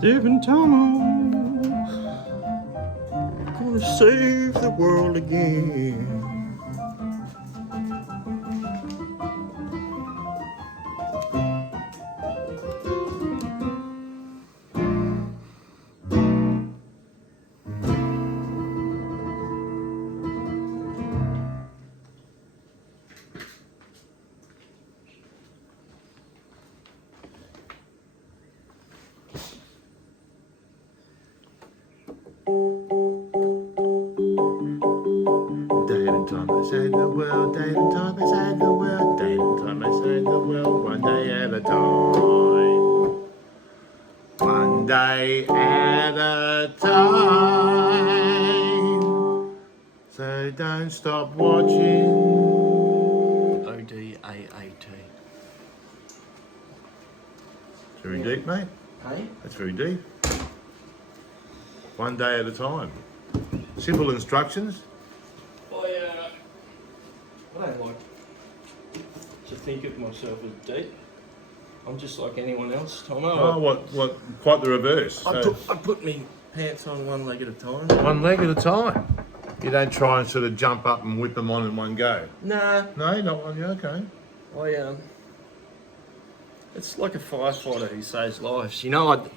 Dave and Tommo gonna save the world again. Dave and Tommo save the world. Dave and Tommo save the world. Dave and Tommo save the world. One day at a time. One day at a time. So don't stop watching. ODAAT. It's very deep, mate. Hey? That's very deep. One day at a time. Simple instructions. I don't like to think of myself as deep. I'm just like anyone else, Tommo. Oh, what? Quite the reverse. I put me pants on one leg at a time. One leg at a time. You don't try and sort of jump up and whip them on in one go. Nah. No, not one. Yeah, okay. It's like a firefighter who saves lives. You know,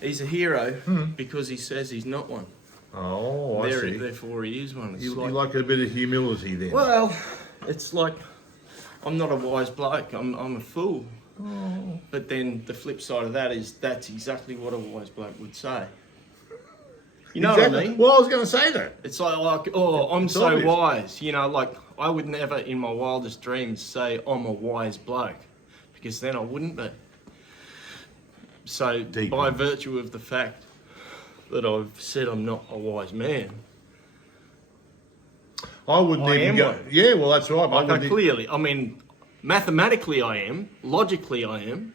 he's a hero because he says he's not one. Oh, I see. Therefore he is one. It's You like a bit of humility then. Well, it's like I'm not a wise bloke. I'm a fool. Oh. But then the flip side of that is that's exactly what a wise bloke would say. You know what I mean? Well, I was going to say that. It's like oh, I'm It's so obvious. wise. You know, like I would never in my wildest dreams say I'm a wise bloke because then I wouldn't be. So Deep. by virtue of the fact that I've said I'm not a wise man, I wouldn't I even am go. one. Yeah, well, that's right. like I mean, mathematically I am, logically I am,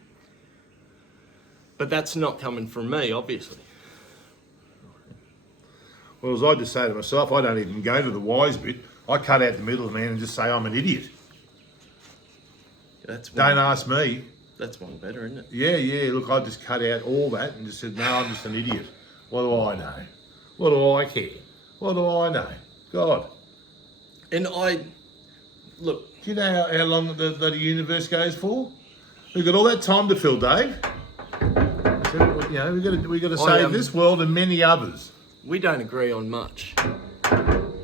but that's not coming from me, obviously. Well, as I just say to myself, I don't even go to the wise bit. I cut out the middle, man, and just say I'm an idiot. That's Don't one, ask me. that's one better, isn't it? Yeah. Look, I just cut out all that and just said, no, I'm just an idiot. What do I know? What do I care? What do I know? God. And look, Do you know how long the universe goes for? We've got all that time to fill, Dave. So, you know, we've got to save this world and many others. we don't agree on much,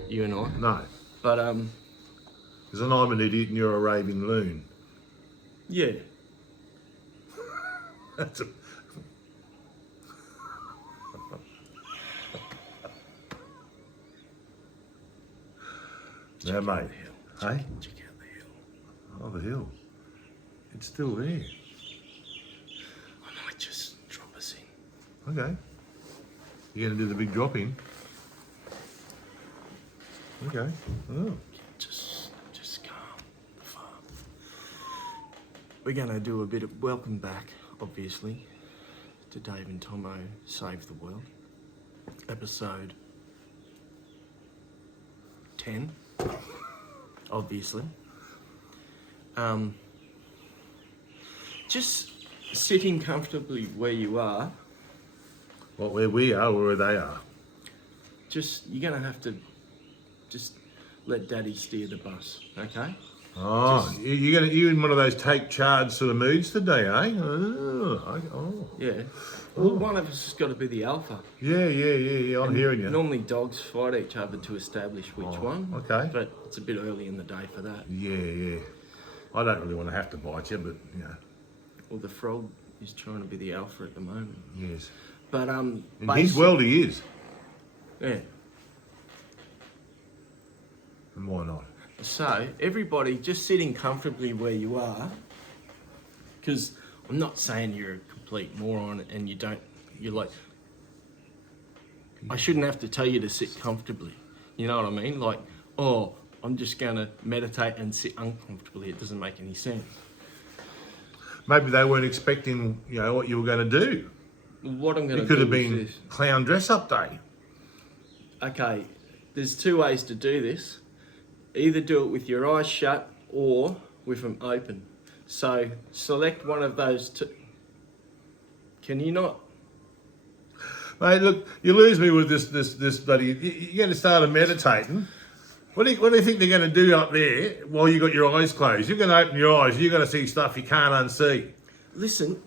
you and I. No, But because then I'm an idiot and you're a raving loon. yeah, That's a... Now, mate. Hey? check out the hill. Oh, the hill. It's still there. I might just drop us in. Okay. You're going to do the big drop in? Okay. Oh. Just calm. We're gonna do a bit of welcome back, obviously, to Dave and Tommo Save the World, episode 10, obviously. Just sitting comfortably where you are. Well, where we are or where they are? You're gonna have to just let Daddy steer the bus, okay? Oh, you in one of those take charge sort of moods today, eh? Oh. Yeah. Well, one of us has got to be the alpha. Yeah. I'm hearing you. Normally dogs fight each other to establish which one. okay. But it's a bit early in the day for that. Yeah. I don't really want to have to bite you, but you know. Well, the frog is trying to be the alpha at the moment. Yes. But In his world, he is. Yeah. And why not? So everybody just sitting comfortably where you are, because I'm not saying you're a complete moron and you're like, I shouldn't have to tell you to sit comfortably. You know what I mean? Like, oh, I'm just going to meditate and sit uncomfortably. It doesn't make any sense. Maybe they weren't expecting, you know, what you were going to do. What I'm going to do It could have is been this. clown dress-up day. Okay, there's two ways to do this. Either do it with your eyes shut or with them open. So select one of those two. Can you not? Mate, look, you lose me with this bloody. You're going to start meditating. What do you think they're going to do up there while you got your eyes closed? You're going to open your eyes. You're going to see stuff you can't unsee. Listen,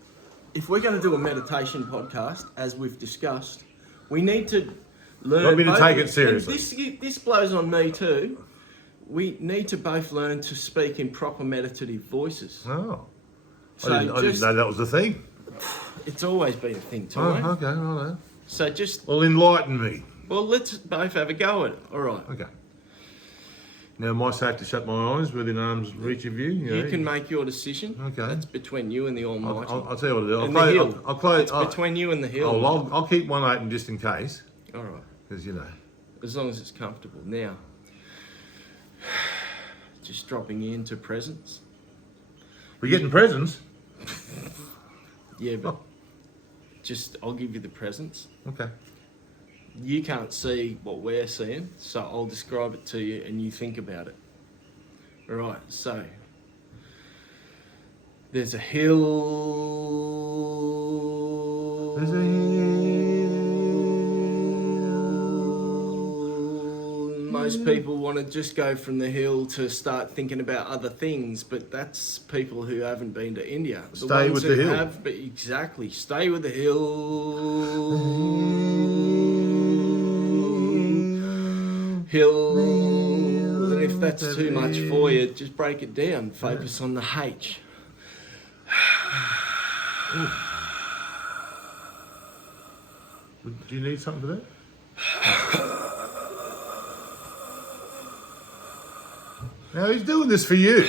if we're going to do a meditation podcast, as we've discussed, we need to learn. Want me to both take of- it seriously? and this blows on me too. We need to both learn to speak in proper meditative voices. Oh, So I didn't know that was the thing. It's always been a thing, Oh, Tommo. okay, righto. So just, Well, enlighten me. well, let's both have a go at it. All right. Okay. Now, am I safe to shut my eyes within arm's reach of you? You can make your decision. Okay. That's between you and the Almighty. I'll tell you what I'll do. And the hill. I'll close. It's between you and the hill. I'll keep one open just in case, All right. because you know. As long as it's comfortable. Now, just dropping into presence. We're getting presents. Yeah, but just, I'll give you the presence. Okay. You can't see what we're seeing, so I'll describe it to you and you think about it. All right, so there's a hill. There's a hill. Most people want to just go from the hill to start thinking about other things, but that's people who haven't been to India. Stay with the hill. Have, but exactly, stay with the hill. Hill. And if that's too much for you, just break it down. Focus on the H. Do you need something for that? Now he's doing this for you.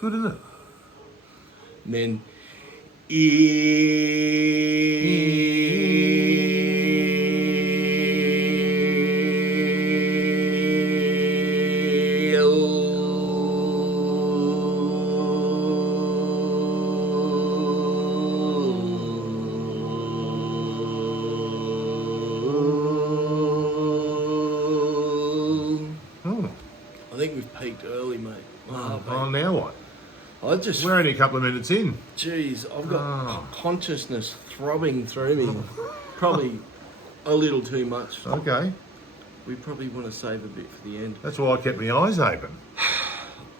Good, isn't it? And then Oh, I think we've peaked early, mate. oh, now what? I just, We're only a couple of minutes in. geez, I've got consciousness throbbing through me. Probably a little too much. Okay. We probably want to save a bit for the end. That's why I kept my eyes open.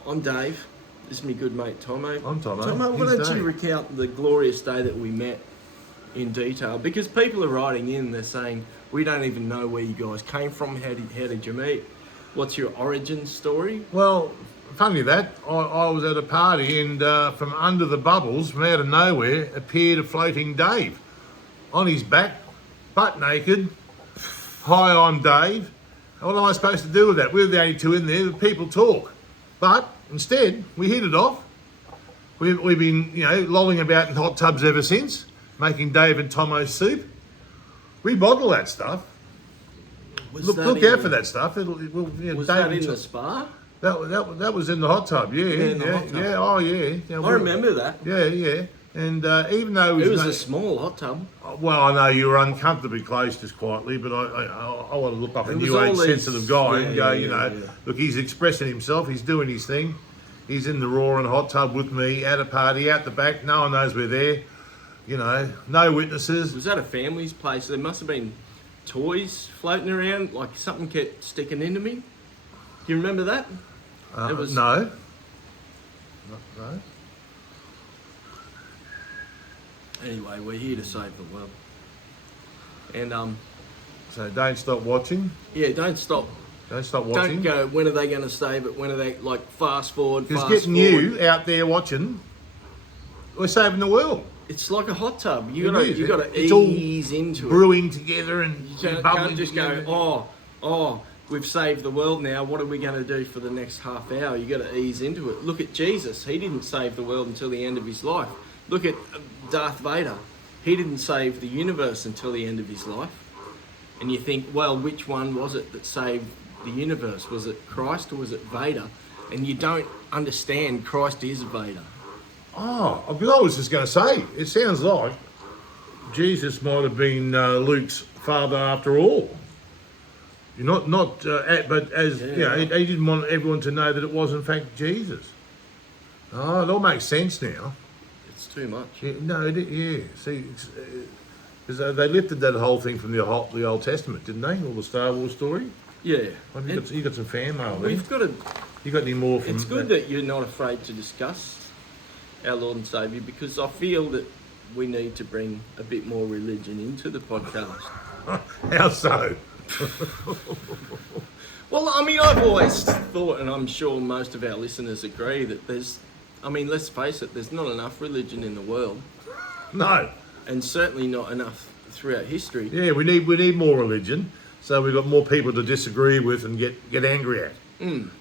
I'm Dave. This is my good mate Tommo. I'm Tommo. Tommo, why He's don't you Dave. recount the glorious day that we met in detail? Because people are writing in, they're saying, we don't even know where you guys came from. How did you meet? What's your origin story? Well, funny that, I was at a party and from under the bubbles, from out of nowhere, appeared a floating Dave. On his back, butt naked. Hi, I'm Dave. What am I supposed to do with that? We're the only two in there, the people talk. But instead, we hit it off. We've been, lolling about in hot tubs ever since, making Dave and Tommo soup. We bottle that stuff. Look out for that stuff. Was Dave that and in Tom- the spa? That was in the hot tub, yeah, in the hot tub. yeah, oh yeah. Yeah, I remember that. Yeah. And even though It was a small hot tub. well, I know you were uncomfortably close, just quietly, but I want to look up a It was new age all these- sensitive guy and go, yeah. look, he's expressing himself, he's doing his thing, he's in the roaring hot tub with me at a party out the back. No one knows we're there, no witnesses. Was that a family's place? There must have been toys floating around, like something kept sticking into me. Do you remember that? It was- No. Anyway, we're here to save the world. And So don't stop watching. yeah, don't stop. Don't stop watching. Don't go, when are they going to save it? When are they, fast forward, Because fast getting forward. you out there watching, we're saving the world. It's like a hot tub. You It gotta is. you gotta It's all ease into it. Brewing together and You can't bubbling just go, together. oh, we've saved the world now. What are we going to do for the next half hour? You got to ease into it. Look at Jesus. He didn't save the world until the end of his life. Look at Darth Vader. He didn't save the universe until the end of his life. And you think, well, which one was it that saved the universe? Was it Christ or was it Vader? And you don't understand Christ is Vader. Oh, because I was just going to say, it sounds like Jesus might have been Luke's father after all. But as he didn't want everyone to know that it was in fact Jesus. Oh, it all makes sense now. It's too much. Yeah, no, yeah. See, because they lifted that whole thing from the Old Testament, didn't they? All the Star Wars story. Yeah. Well, you got some fan mail there. We've got to. You got any more from? It's good that you're not afraid to discuss our Lord and Saviour, because I feel that we need to bring a bit more religion into the podcast. How so? Well, I mean, I've always thought, and I'm sure most of our listeners agree, that let's face it, there's not enough religion in the world. No. And certainly not enough throughout history. Yeah, we need more religion, so we've got more people to disagree with and get angry at.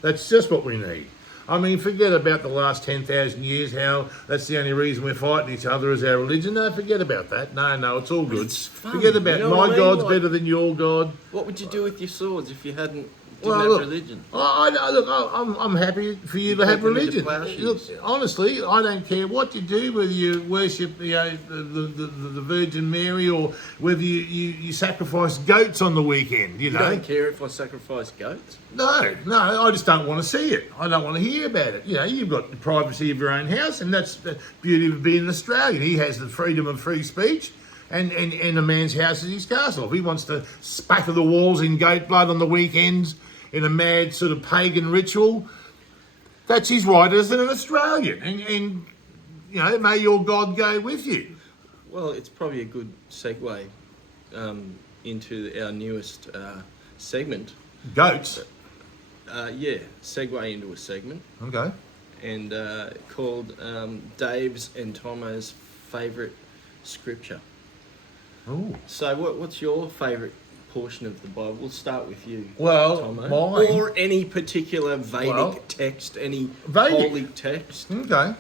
That's just what we need. I mean, forget about the last 10,000 years, how that's the only reason we're fighting each other is our religion. No, forget about that. No, it's all good. It's fun. Forget about You know what my I mean? God's Like, better than your God. what would you do with your swords if you didn't Well, have look, religion? I'm happy for you to have put them into religion. plowshares. Look, honestly, I don't care what you do, whether you worship the Virgin Mary or whether you sacrifice goats on the weekend. You You know, don't care if I sacrifice goats? no, I just don't want to see it. I don't want to hear about it. You know, you've got the privacy of your own house, and that's the beauty of being an Australian. He has the freedom of free speech. And a man's house is his castle. If he wants to spatter the walls in goat blood on the weekends in a mad sort of pagan ritual, that's his right as an Australian. And you know, may your God go with you. Well, it's probably a good segue into our newest segment. Goats. Segue into a segment, Okay. and called Dave's and Tommo's favourite scripture. Ooh. So what's your favourite portion of the Bible? We'll start with you, Well, Tommo. mine. Or any particular Vedic text, any Vedic. holy text. Okay.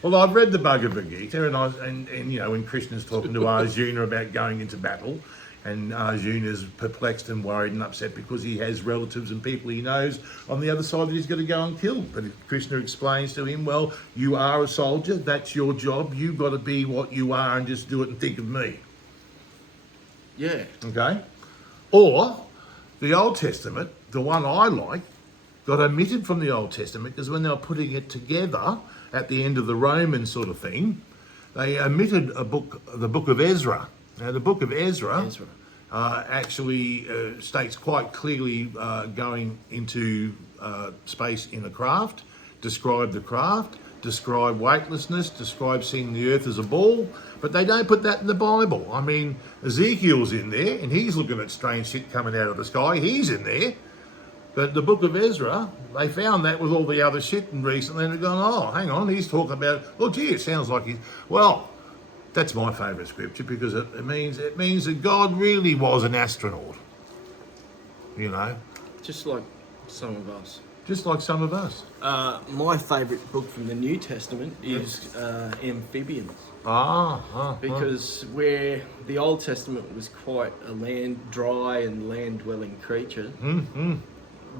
Well, I've read the Bhagavad Gita, and you know, when Krishna's talking to Arjuna about going into battle, and Arjuna's perplexed and worried and upset because he has relatives and people he knows on the other side that he's going to go and kill. But Krishna explains to him, well, you are a soldier, that's your job, you've got to be what you are and just do it and think of me. Yeah. Okay? Or the Old Testament, the one I like, got omitted from the Old Testament because when they were putting it together at the end of the Roman sort of thing, they omitted the book of Ezra. Now, the book of Ezra. Actually states quite clearly going into space in a craft, describe the craft, describe weightlessness, describe seeing the earth as a ball, but they don't put that in the Bible. I mean, Ezekiel's in there, and he's looking at strange shit coming out of the sky. He's in there. But the book of Ezra, they found that with all the other shit and recently, and they've gone, oh, hang on, he's talking about, oh, gee, it sounds like he's, well, that's my favourite scripture because it means that God really was an astronaut. You know? Just like some of us. Just like some of us. My favourite book from the New Testament is Amphibians. Because where the Old Testament was quite a dry and land-dwelling creature.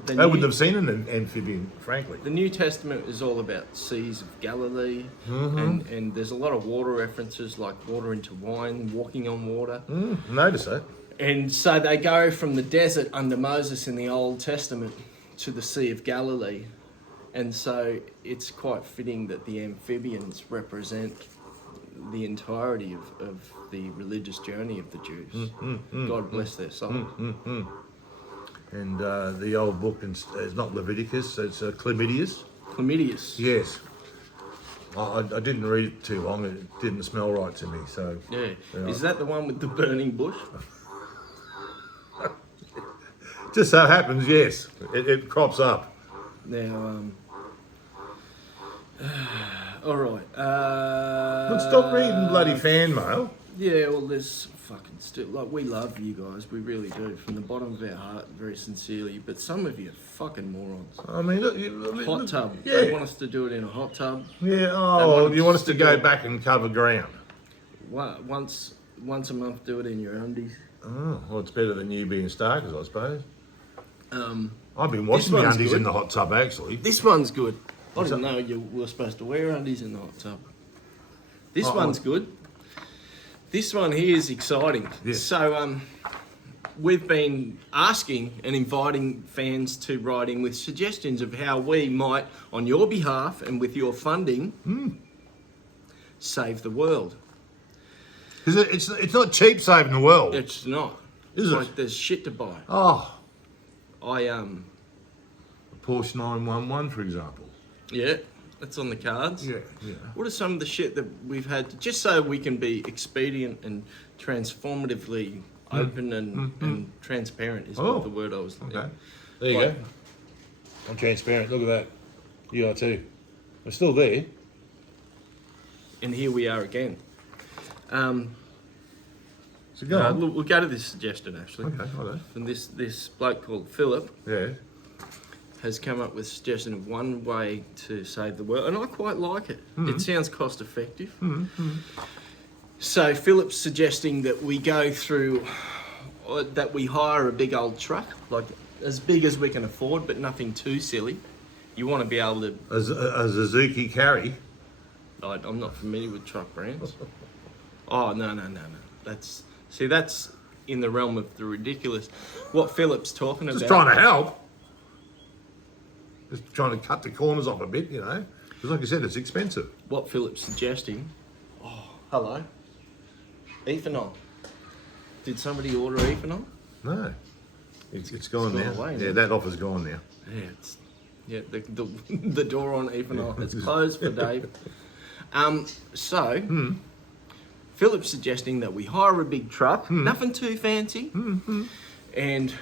I wouldn't have seen an amphibian, frankly. The New Testament is all about seas of Galilee, and there's a lot of water references, like water into wine, walking on water. Notice that. And so they go from the desert under Moses in the Old Testament to the Sea of Galilee. And so it's quite fitting that the amphibians represent the entirety of the religious journey of the Jews. God bless their soul. And the old book is not Leviticus, it's Chlamydius. Chlamydius. Yes. I didn't read it too long, it didn't smell right to me, so... Yeah. You know. Is that the one with the burning bush? Just so happens, yes, it crops up. Now, all right. But stop reading bloody fan mail. Yeah, well, there's fucking still, like, we love you guys, we really do, from the bottom of our heart, very sincerely, but some of you are fucking morons. I mean, look, Hot tub. Yeah. They want us to do it in a hot tub. Yeah, you want us to go back and cover ground? Once a month, do it in your undies. Oh, well, it's better than you being starkers, I suppose. Um, I've been washing my one's undies good. in the hot tub, actually. This one's good. I What's didn't that? know you were supposed to wear undies in the hot tub. This Oh, one's good. This one here is exciting. Yes. So we've been asking and inviting fans to write in with suggestions of how we might, on your behalf and with your funding, save the world. Because it's not cheap saving the world. It's not. Is it? Like there's shit to buy. Oh, I a Porsche 911, for example. Yeah, that's on the cards. Yeah. What are some of the shit that we've had just so we can be expedient and transformatively open and transparent is what the word I was looking Okay. at. There you Like- go. I'm transparent. Look at that. You are too. We're still there. And here we are again. So go on. Look, we'll go to this suggestion actually. Okay. And this bloke called Philip Yeah. has come up with a suggestion of one way to save the world, and I quite like it. It sounds cost effective. So Philip's suggesting that we go through, or that we hire a big old truck, like as big as we can afford, but nothing too silly. You want to be able to. A Suzuki Carry. I'm not familiar with truck brands. Oh no. That's in the realm of the ridiculous. What Philip's talking about. Just trying to help. Just trying to cut the corners off a bit, you know. Because like I said, it's expensive. What Philip's suggesting. Oh, hello. Ethanol. Did somebody order ethanol? No. It's gone now. away Yeah, now. that offer's gone now. Yeah, the door on ethanol is closed for Dave. Philip's suggesting that we hire a big truck, nothing too fancy, and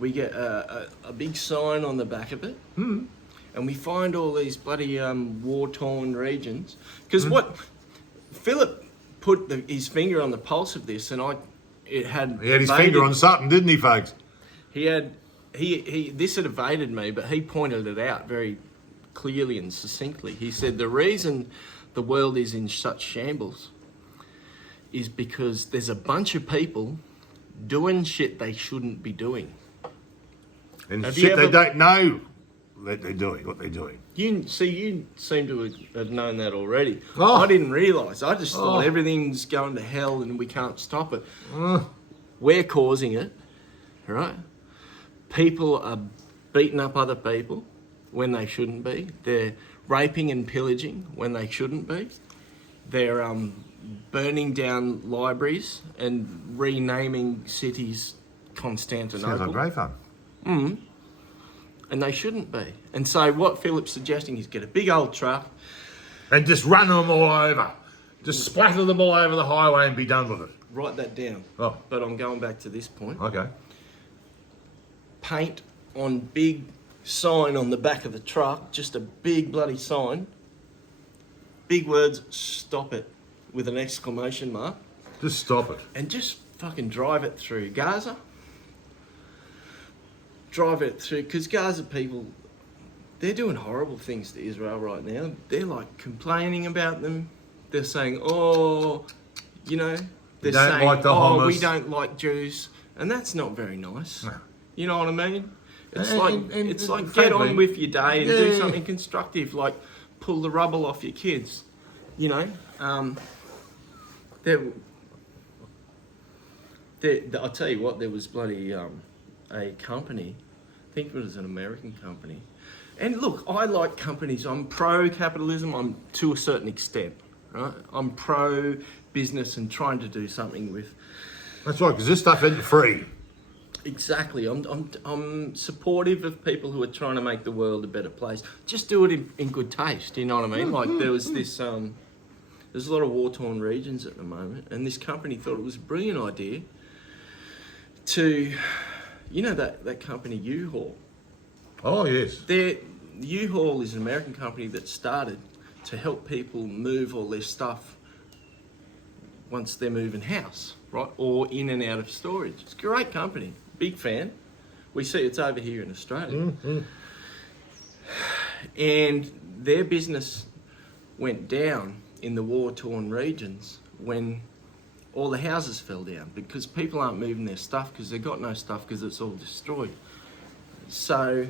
we get a big sign on the back of it, and we find all these bloody war-torn regions. Because what Philip put his finger on the pulse of this, and He had his finger on something, didn't he, folks? This had evaded me, but he pointed it out very clearly and succinctly. He said the reason the world is in such shambles is because there's a bunch of people doing shit they shouldn't be doing. And Have shit you ever- they don't know that they're doing, what they're doing. You seem to have known that already. Oh. I didn't realise. I just thought everything's going to hell and we can't stop it. We're causing it, right? People are beating up other people when they shouldn't be. They're raping and pillaging when they shouldn't be. They're burning down libraries and renaming cities Constantinople. Sounds like great fun. And they shouldn't be. And so what Philip's suggesting is get a big old truck. And just run them all over. Just splatter them all over the highway and be done with it. Write that down. Oh. But I'm going back to this point. Okay. Paint on big sign on the back of the truck, just a big bloody sign. Big words, stop it, with an exclamation mark. Just stop it. And just fucking drive it through Gaza. Drive it through, because Gaza people, they're doing horrible things to Israel right now. They're like complaining about them. They're saying, oh, you know, they're don't saying, like the oh, we Hamas. don't like Jews. And that's not very nice. No. You know what I mean? It's And it's like get frankly, on with your day and do yeah. something constructive, like pull the rubble off your kids. You know, I'll tell you what, there was bloody a company, I think it was an American company. And look, I like companies. I'm pro-capitalism. I'm to a certain extent, right? I'm pro-business and trying to do something with. That's right, because this stuff isn't free. Exactly. I'm supportive of people who are trying to make the world a better place. Just do it in good taste. You know what I mean? Like there was this. There's a lot of war-torn regions at the moment, and this company thought it was a brilliant idea to, you know, that company U-Haul. Oh, yes. U-Haul is an American company that started to help people move all their stuff once they're moving house, right? Or in and out of storage. It's a great company. Big fan. We see it's over here in Australia. And their business went down in the war-torn regions when all the houses fell down because people aren't moving their stuff because they've got no stuff because it's all destroyed. So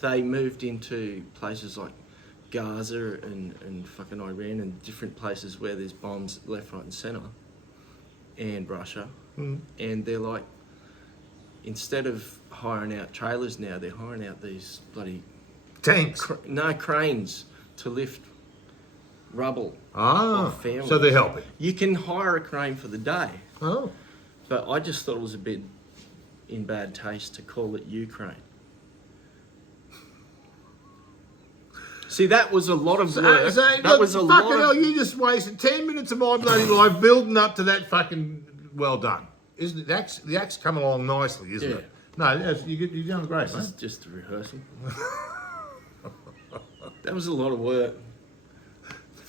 they moved into places like Gaza and fucking Iran and different places where there's bombs left, right and centre, and Russia. And they're like, instead of hiring out trailers now, they're hiring out these bloody Tanks. cranes to lift rubble. Ah, of families. so they're helping. You can hire a crane for the day, Oh, but I just thought it was a bit in bad taste to call it Ukraine. See, that was a lot of work. That was a lot fucking of... hell, you just wasted 10 minutes of my bloody life building up to that fucking... Well done. Isn't it? The act's come along nicely, isn't it? No, you're doing great, This mate. is just a rehearsal. That was a lot of work.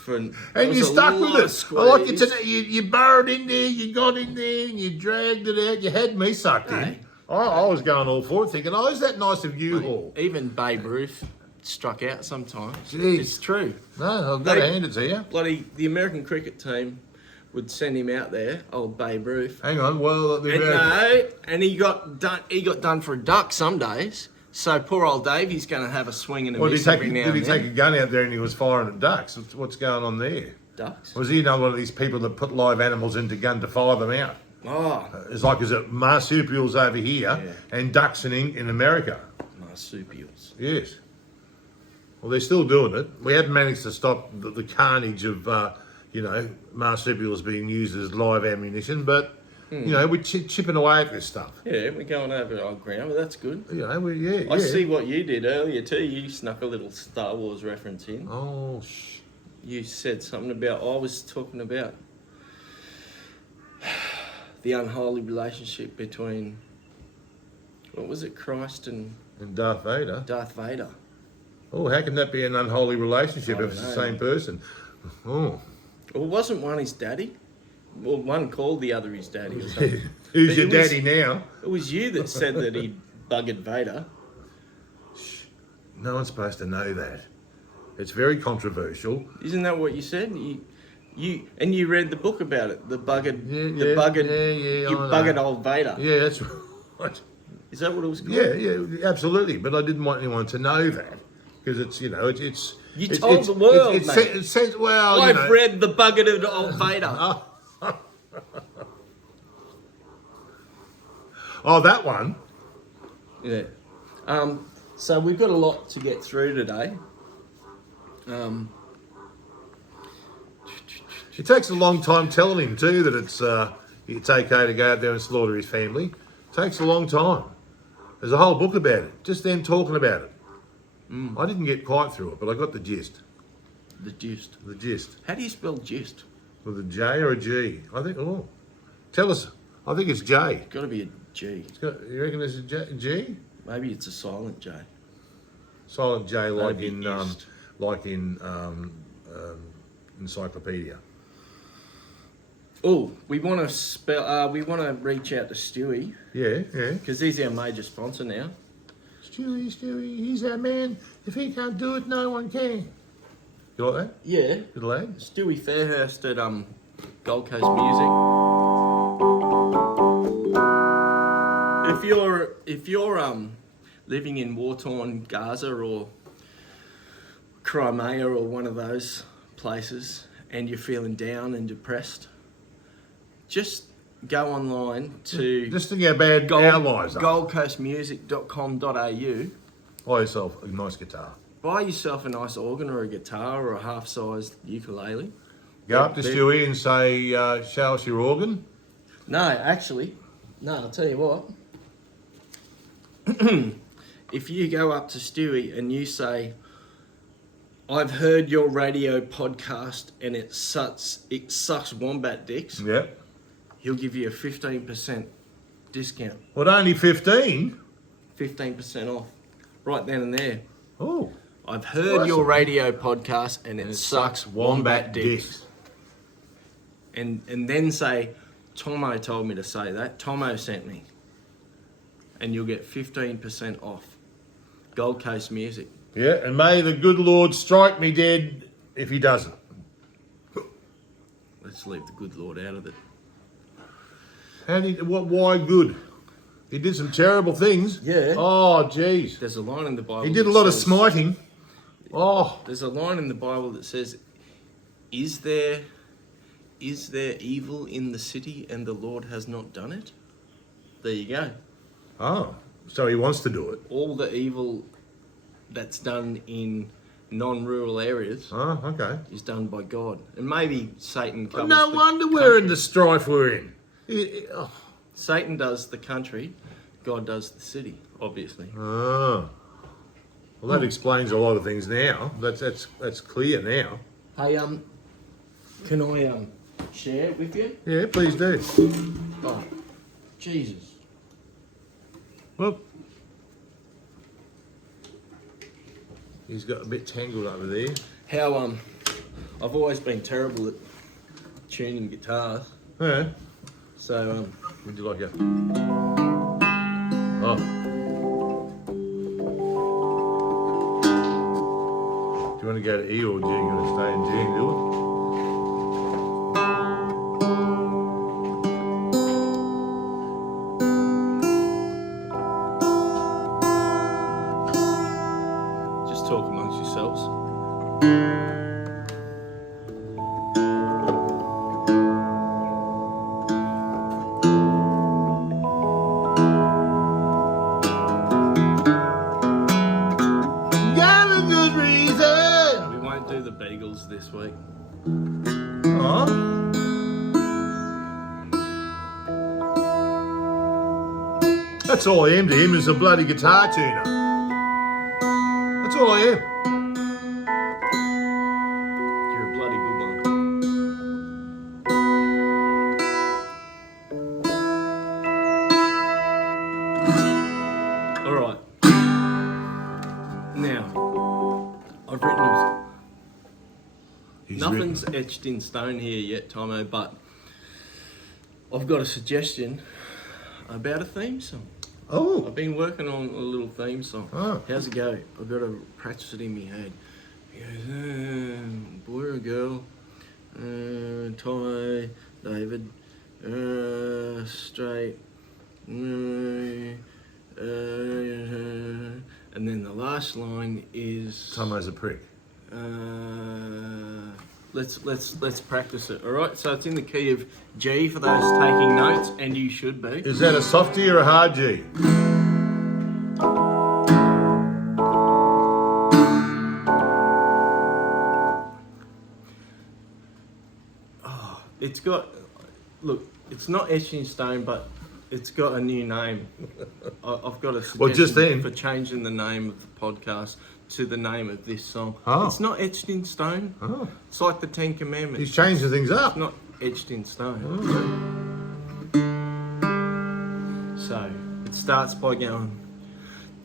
And you stuck with it. I like it today. You burrowed in there, you got in there, and you dragged it out. You had me sucked in. I was going all for it, thinking, oh, is that nice of you, Hall? Even Babe Ruth struck out sometimes. Jeez. It's true. No, I've got to hand it to you. Bloody, the American cricket team would send him out there, old Babe Ruth. Hang on, well, And he got done for a duck some days. So poor old Davey's going to have a swing and a miss every now and then. Did he take a gun out there and he was firing at ducks? What's going on there? Ducks? Was he another one of these people that put live animals into gun to fire them out? Oh. It's like, is it marsupials over here and ducks in America? Marsupials. Yes. Well, they're still doing it. We haven't managed to stop the carnage of, marsupials being used as live ammunition, but, we're chipping away at this stuff. Yeah, we're going over old ground, but that's good. I I see what you did earlier too. You snuck a little Star Wars reference in. Oh, You said something about, I was talking about the unholy relationship between, what was it, Christ and Darth Vader. Darth Vader. Oh, how can that be an unholy relationship if it's the same person? Oh. Well, wasn't one his daddy? Well, one called the other his daddy or something. Who's your daddy now? It was you that said that he buggered Vader. No one's supposed to know that. It's very controversial. Isn't that what you said? You read the book about it. You buggered old Vader. Yeah, that's right. Is that what it was called? Yeah, absolutely. But I didn't want anyone to know that because it's. You told the world, mate. It says, well, I've read the buggered old Vader. Oh, that one. Yeah. So we've got a lot to get through today. It takes a long time telling him too that it's okay to go out there and slaughter his family. It takes a long time. There's a whole book about it. Just them talking about it. I didn't get quite through it, but I got the gist. The gist. The gist. How do you spell gist? With a J or a G? I think. Oh, tell us. I think it's J. It's got to be a G. You reckon it's a G? Maybe it's a silent J. Silent J, like in east. encyclopedia. Oh, we want to spell. We want to reach out to Stewie. Yeah. Because he's our major sponsor now. Stewie, he's our man. If he can't do it, no one can. You like that? Yeah. Good lad. Stewie Fairhurst at Gold Coast Music. If you're living in war-torn Gaza or Crimea or one of those places and you're feeling down and depressed, just go online to just think how bad our lives are. goldcoastmusic.com.au. Buy yourself a nice guitar. Buy yourself a nice organ or a guitar or a half-sized ukulele. Go up to Stewie and say, show us your organ. No, actually, I'll tell you what. If you go up to Stewie and you say, I've heard your radio podcast and it sucks wombat dicks, Yep. he'll give you a 15% discount. What, only 15? 15% off. Right then and there. Oh. I've heard your radio podcast and it sucks wombat dicks. And then say, Tommo told me to say that. Tommo sent me. And you'll get 15% off. Gold Coast Music. Yeah, and may the good Lord strike me dead if he doesn't. Let's leave the good Lord out of it. Why good? He did some terrible things. Yeah. Oh, jeez. There's a line in the Bible. He did a lot of smiting. Oh. There's a line in the Bible that says, Is there evil in the city and the Lord has not done it? There you go. Oh, so he wants to do it. All the evil that's done in non-rural areas Oh, okay. is done by God. And maybe Satan covers No the wonder we're country. in the strife we're in. Oh. Satan does the country, God does the city, obviously. Oh. Well, that explains a lot of things now. That's clear now. Hey, can I share it with you? Yeah, please do. Oh, Jesus. Well, he's got a bit tangled over there. How I've always been terrible at tuning guitars. Yeah. So Would you like a? Oh. Do you want to go to E or G? You going to stay in G and do it? just talk amongst yourselves. Got a good reason. We won't do the Beagles this week. Oh. That's all I am to him is a bloody guitar tuner. That's all I am. You're a bloody good one. All right. Now, I've written nothing's etched in stone here yet, Tommo, but I've got a suggestion about a theme song. Oh. I've been working on a little theme song. Oh. How's it go? I've got to practice it in my head. He goes, boy or girl, Tommo, David, straight, and then the last line is Tommo's a prick. let's practice it. All right. So it's in the key of G for those taking notes, and you should be. Is that a soft G or a hard G? It's got, look, it's not etched in stone, but it's got a new name. I've got a suggestion Well, just then. for changing the name of the podcast to the name of this song. Oh. It's not etched in stone. Oh. It's like the Ten Commandments. He's changing things up. It's not etched in stone. So it starts by going,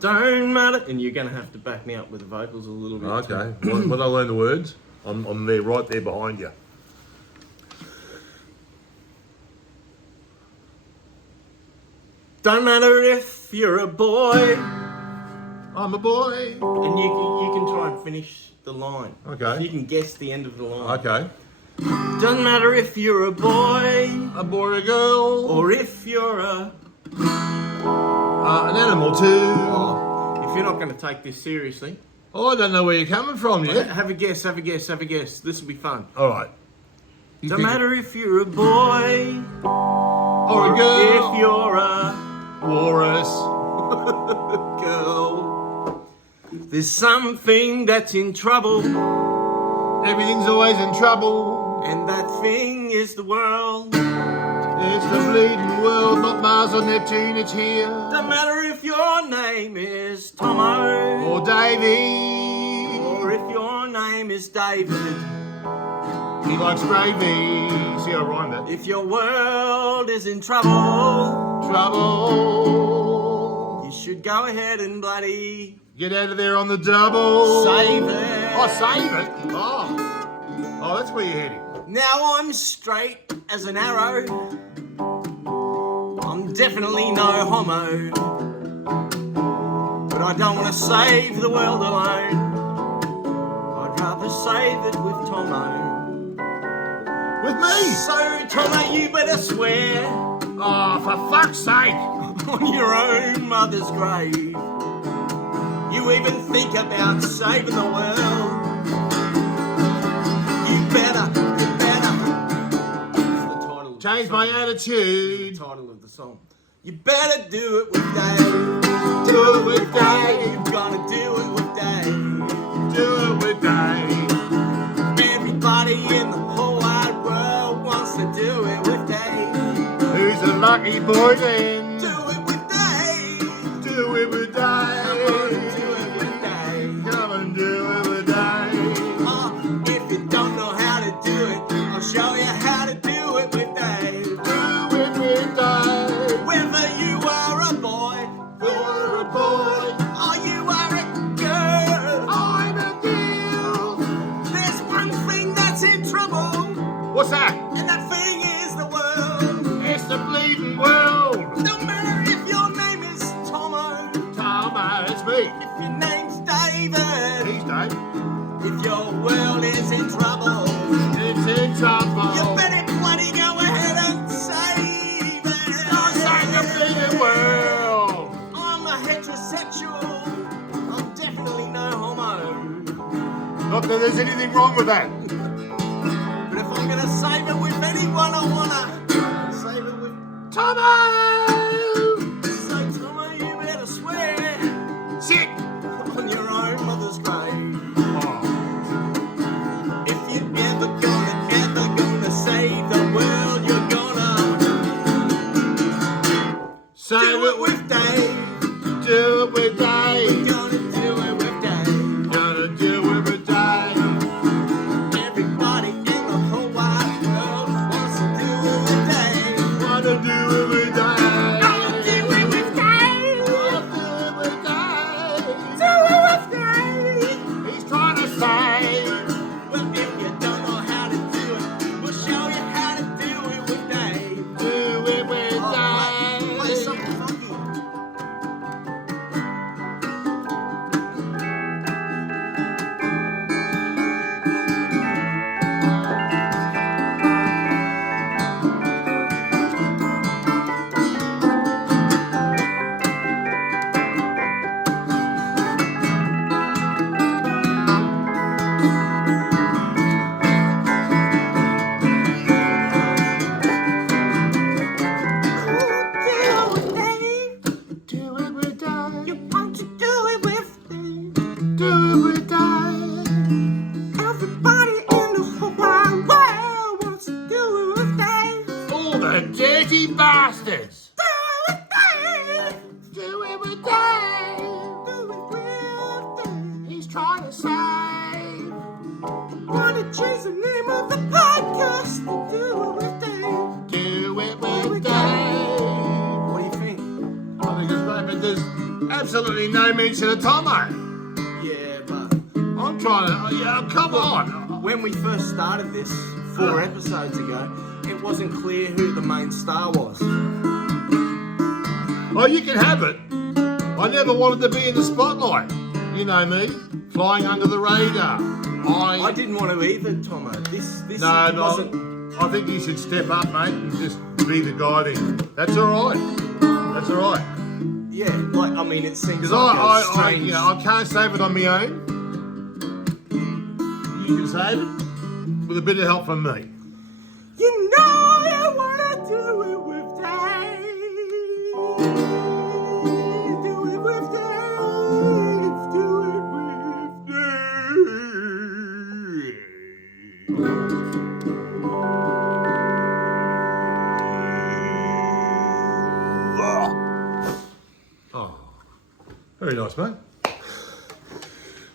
don't matter, and you're going to have to back me up with the vocals a little bit. Okay. When I learn the words, I'm there, right there behind you. Don't matter if you're a boy, I'm a boy. and you can try and finish the line. Okay. You can guess the end of the line. Okay. Doesn't matter if you're a boy A boy or a girl. or if you're a. An animal too. If you're not going to take this seriously, Oh, I don't know where you're coming from yet. have a guess. Have a guess. Have a guess. This will be fun. All right. You Don't think- matter if you're a boy Or a girl. if you're a Walrus. girl. There's something that's in trouble, Everything's always in trouble. and that thing is the world. It's the bleeding world, not Mars or Neptune, it's here. Don't matter if your name is Tommo Or Davy. or if your name is David. He likes gravy. See, I rhymed that. If your world is in trouble, Trouble. you should go ahead and bloody Get out of there on the double. save it. Oh, save it? Oh. Oh, that's where you're heading. Now I'm straight as an arrow. I'm definitely no homo. But I don't want to save the world alone. I'd rather save it with Tommo. With me? So, Tommo, you better swear Oh, for fuck's sake. on your own mother's grave. You even think about saving the world. You better. It's the title of the Change my song. attitude. The title of the song. You better do it with Dave. Do it with Dave. You're gonna do it with Dave. Do it with Dave. Everybody in the whole wide world wants to do it with Dave. Who's a lucky boy then? Do it with Dave. Do it with Dave. Do it with Dave. Come and do it with Dave. Oh, if you don't know how to do it, I'll show you how to do it with Dave. Do it with Dave. Whether you are a boy, You're a boy. or you are a girl, I'm a girl. there's one thing that's in trouble, What's that? and that thing is the world. It's the bleeding world. No matter if your name is Tommo, Tommo, it's me. if your name's David, He's Dave. if your world is in trouble, It's in trouble. you better bloody go ahead and save it. I'll save the bleeding world. I'm a heterosexual. I'm definitely no homo. Not that there's anything wrong with that. But if I'm gonna save it with anyone, I wanna save it with. Tommo! So Tommo, you better swear Sit. on your own mother's grave. Oh. If you're ever gonna save the world, you're gonna do it with Dave. Do it with Dave. Gonna do it with Dave. Gonna do it with Dave. Everybody in the whole wide world wants to do it with Dave. Wanna do it with Dave. I'll do it with Dave. Wanna do it with Dave. Do it with Dave. He's trying to save. Well, if you don't know how to do it, we'll show you how to do it with Dave. Do it with Play Dave. something funky. Do it with Dave. You want to do it with Dave. Do it with Dave. Everybody in the whole wide world wants to do it with Dave. All the dirty bastards. Do it with Dave. Do it with Dave. Do it with Dave. He's trying to save. Wanna change the name of the podcast? Do it with Dave. Do it with Dave. What do you think? I think it's great, but there's absolutely no mention of Tommo. Yeah, but I'm trying to. Yeah, come on. when we first started this 4 episodes ago, it wasn't clear who the main star was. Oh, you can have it. I never wanted to be in the spotlight. You know me, flying under the radar. I didn't want to either, Tommo. This No, wasn't. no. I think you should step up, mate, and just be the guy then. That's all right. That's all right. Yeah, like I mean, it seems Because like a I strange. I can't save it on my own. You can save it with a bit of help from me. You know you wanna do it with Dave. Do it with Dave. Do it with Oh, very nice, mate.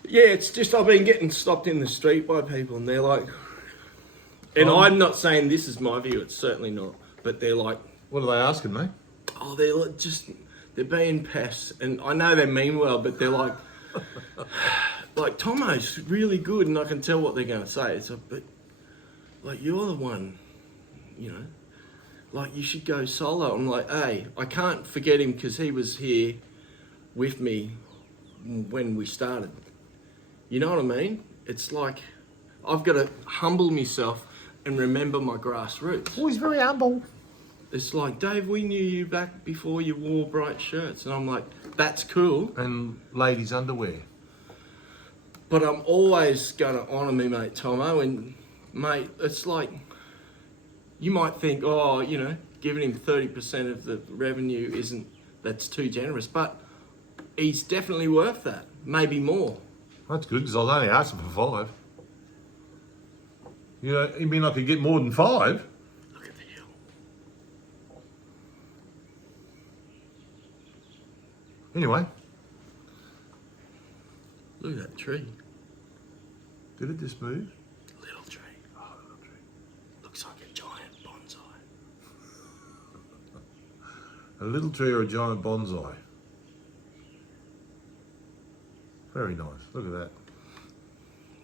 Yeah, it's just I've been getting stopped in the street by people, and they're like, and I'm not saying this is my view. It's certainly not. But they're like, What are they asking, mate? oh, they're being pests, and I know they mean well, but they're like, like Tommo's really good, and I can tell what they're going to say. It's but like you're the one, you know, like you should go solo. I'm like, hey, I can't forget him because he was here with me when we started. You know what I mean? It's like I've got to humble myself and remember my grassroots. Oh, he's very humble. It's like, Dave, we knew you back before you wore bright shirts. And I'm like, that's cool. And ladies' underwear. But I'm always going to honour me mate Tommo. And, mate, it's like, you might think, oh, you know, giving him 30% of the revenue that's too generous. But he's definitely worth that. Maybe more. That's good because I was only asking for 5. You mean I could get more than 5? Look at the hill. Anyway, Look at that tree. did it just move? Little tree. Oh, little tree. Looks like a giant bonsai. A little tree or a giant bonsai? Very nice. Look at that.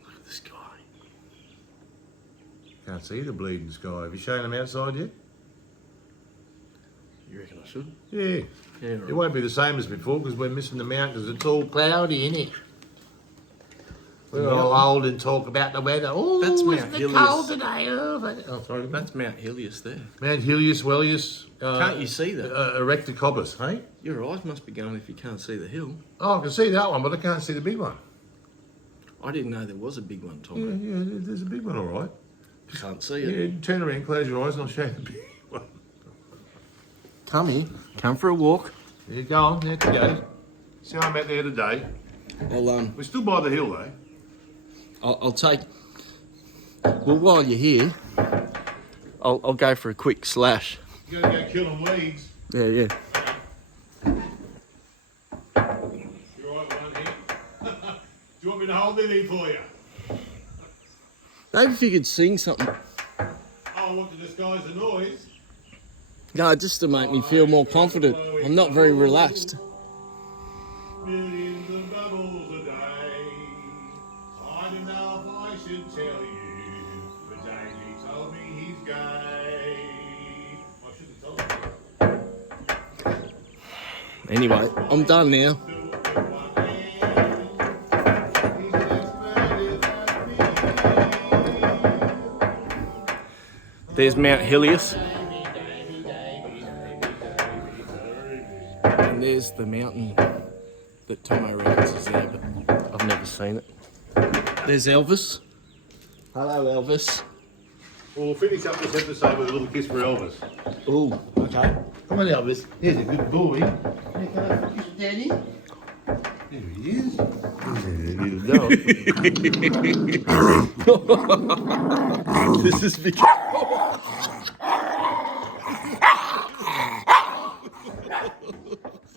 Look at the sky. Can't see the bleeding sky. Have you shown them outside yet? You reckon I should? Yeah. Yeah, right. It won't be the same as before because we're missing the mountains. It's all cloudy, isn't it? We're all old and talk about the weather. Oh, That's Mount isn't it Helios. cold today? Oh, sorry. That's Mount Helios there. Mount Helios, Wellius. Can't you see that? Erectocobus, hey? Your eyes must be going if you can't see the hill. Oh, I can see that one, but I can't see the big one. I didn't know there was a big one, Yeah, Tommo. yeah, there's a big one, all right. Can't see it. Yeah, turn around, close your eyes, and I'll show you the big one. Come here. Come for a walk. There you go on, there it goes. See how I'm out there today. We're still by the hill, though. I'll take. Well, while you're here, I'll go for a quick slash. You gotta go killing weeds. Yeah, yeah. You all right, one here? Do you want me to hold anything for you? Maybe if you could sing something. Oh, I want to disguise the noise. No, just to make me feel more confident. I'm not very relaxed. Millions of bubbles a day. I don't know if I should tell you, but Jamie told me he's gay. I shouldn't have told you. Anyway, I'm done now. Do it with one hand. He's expert as I feel. There's Mount Helios. And there's the mountain that Tommo reckons is there, but I've never seen it. There's Elvis. Hello, Elvis. Well, we'll finish up this episode with a little kiss for Elvis. Ooh, okay. Come on, Elvis. Here's a good boy. Hey, can I have a kiss with Daddy? There he is. Little dog. This is becoming